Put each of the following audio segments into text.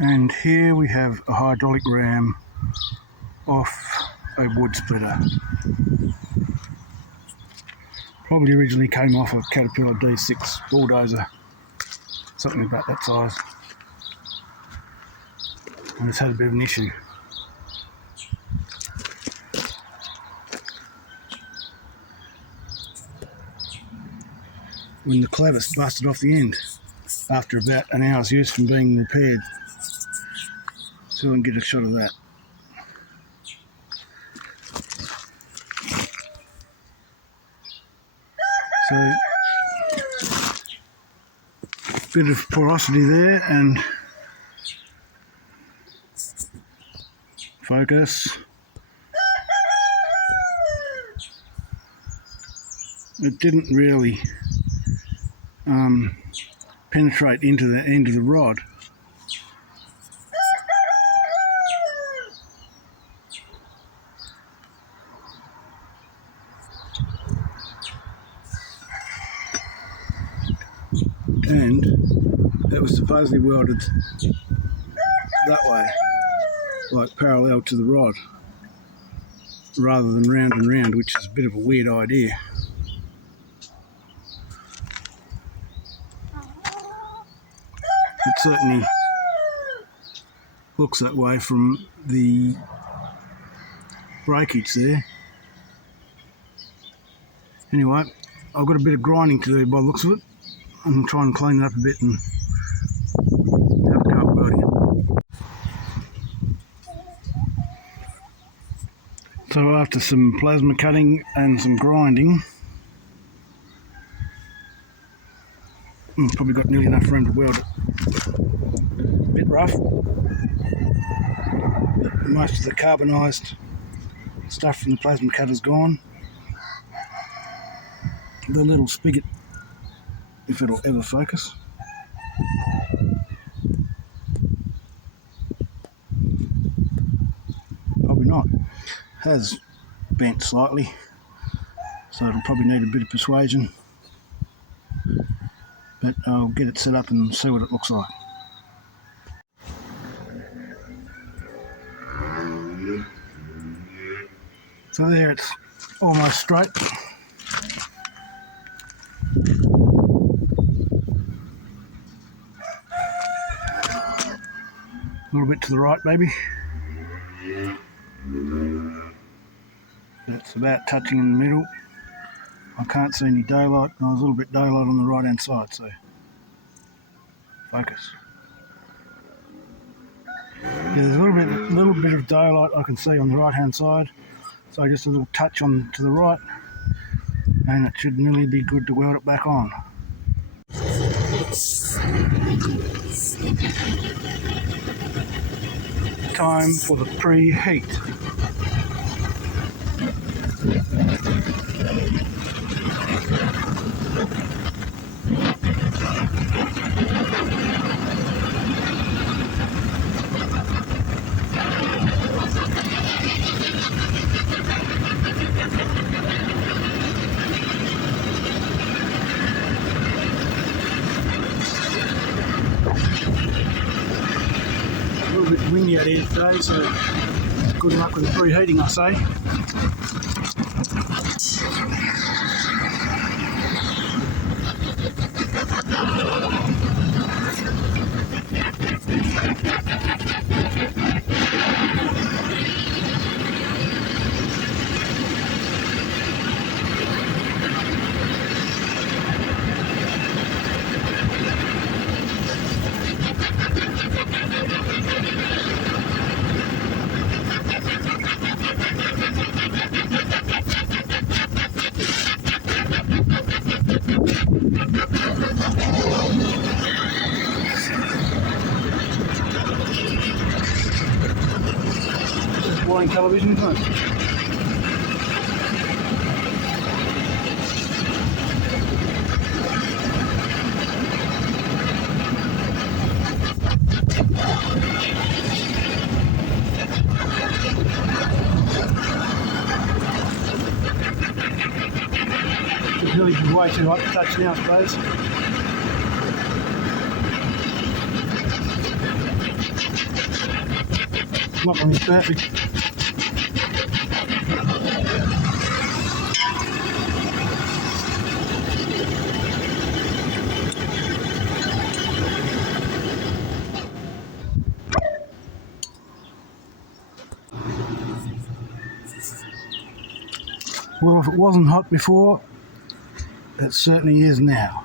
And here we have a hydraulic ram off a wood splitter. Probably originally came off a Caterpillar D6 bulldozer, something about that size, and it's had a bit of an issue. When the clavis busted off the end after about an hour's use from being repaired. So we can get a shot of that. So, bit of porosity there, and focus. It didn't really penetrate into the end of the rod. And it was supposedly welded that way, like parallel to the rod, rather than round and round, which is a bit of a weird idea. It certainly looks that way from the breakage there. Anyway, I've got a bit of grinding to do by the looks of it. I'm going to try and clean it up a bit and have a go at welding it. So after some plasma cutting and some grinding, I've probably got nearly enough room to weld it. A bit rough. Most of the carbonised stuff from the plasma cutter's gone. The little spigot, if it'll ever focus. Probably not. Has bent slightly, so it'll probably need a bit of persuasion. But I'll get it set up and see what it looks like. So there, it's almost straight. A little bit to the right maybe. It's about touching in the middle. I can't see any daylight, and there's a little bit of daylight on the right hand side, so focus. Yeah, there's a little bit of daylight I can see on the right hand side, so just a little touch on to the right, and it should nearly be good to weld it back on. Time for the preheat. A little bit windy out here today, so good luck with the preheating, I say. Boring television, isn't it? It's really way too hot to touch now, I suppose. not going to be perfect. Well, if it wasn't hot before, it certainly is now.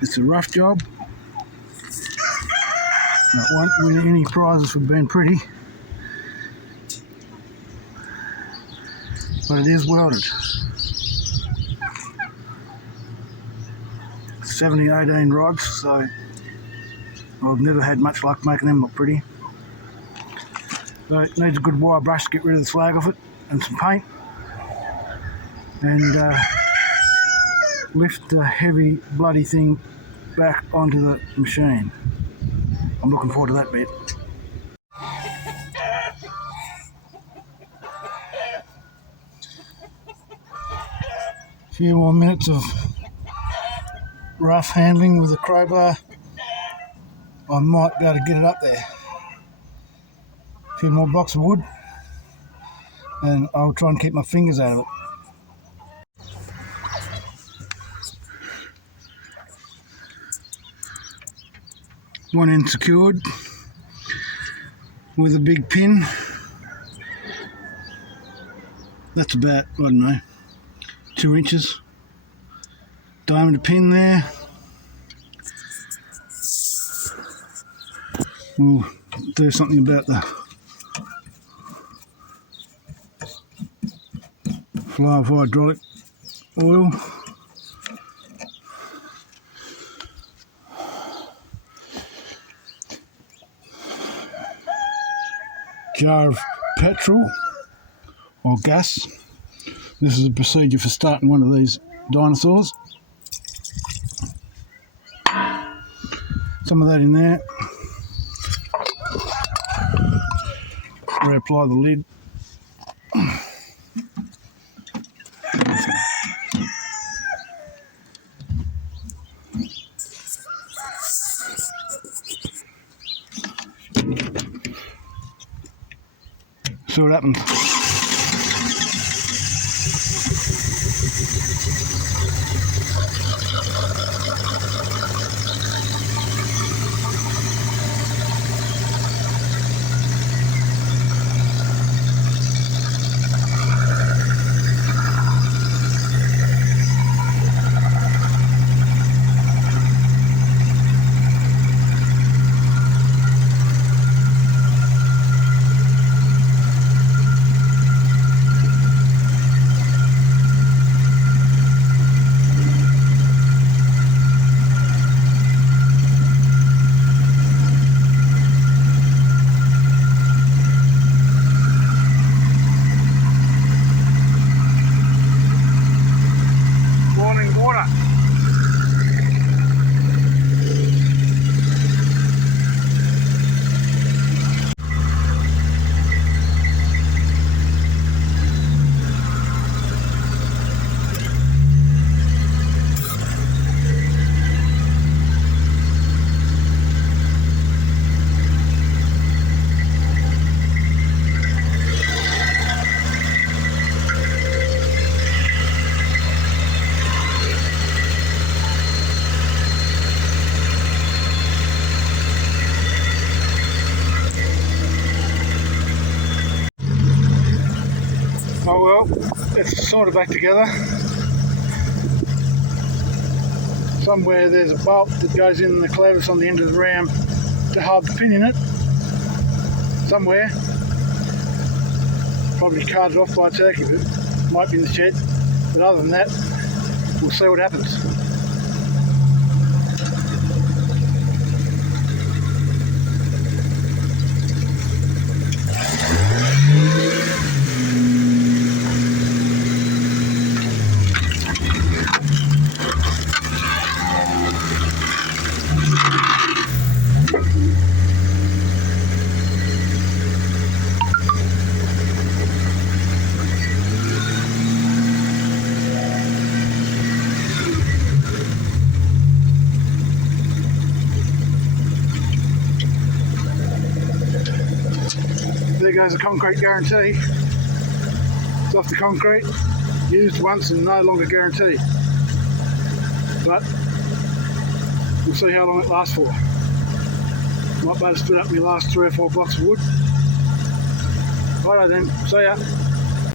It's a rough job. I won't win any prizes for being pretty, but it is welded. 70-18 rods, so I've never had much luck making them look pretty. So it needs a good wire brush to get rid of the slag off it, and some paint, and lift the heavy bloody thing back onto the machine. I'm looking forward to that bit. A few more minutes of rough handling with the crowbar. I might be able to get it up there. A few more blocks of wood, and I'll try and keep my fingers out of it. One end secured with a big pin. That's about, I don't know, 2 inches. Diameter pin there. We'll do something about the flow of hydraulic oil. Jar of petrol or gas. This is a procedure for starting one of these dinosaurs. Some of that in there. Reapply the lid. See what happens. Oh well, it's sort of back together. Somewhere there's a bolt that goes in the clevis on the end of the ram to hold the pin in it. Somewhere. Probably carted off by a turkey, but it might be in the shed. But other than that, we'll see what happens. goes the concrete guarantee. It's off the concrete, used once and no longer guaranteed. But we'll see how long it lasts for. Might be able to split up my last 3 or 4 blocks of wood. Righto then, see ya.